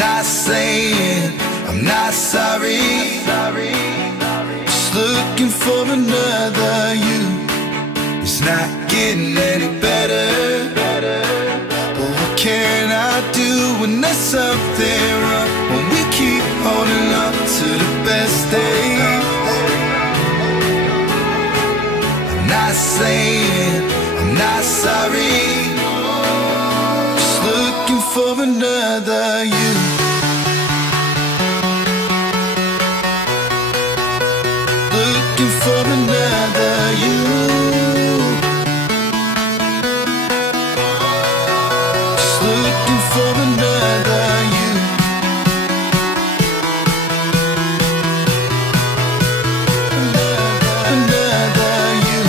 not saying I'm not sorry. Just looking for another you. It's not getting any better. But what can I do when there's something wrong? When we keep holding on to the best days. I'm not saying I'm not sorry. Just looking for another you. Looking for another you. Just looking for another you. Another you.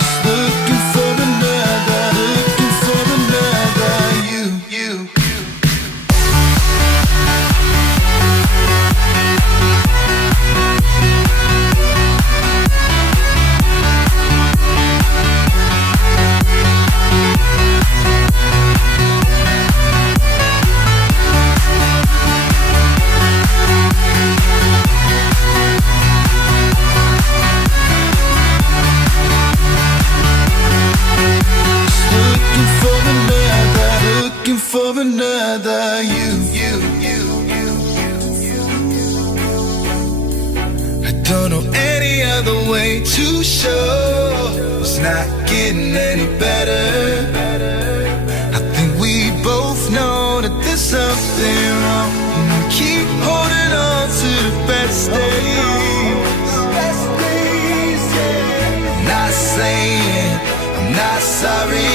Just looking for another you. Looking for another you. I don't know any other way to show it's not getting any better. I think we both know that there's something wrong when we keep holding on to the best days. I'm not saying I'm not sorry.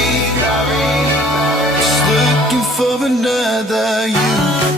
Just looking for another you.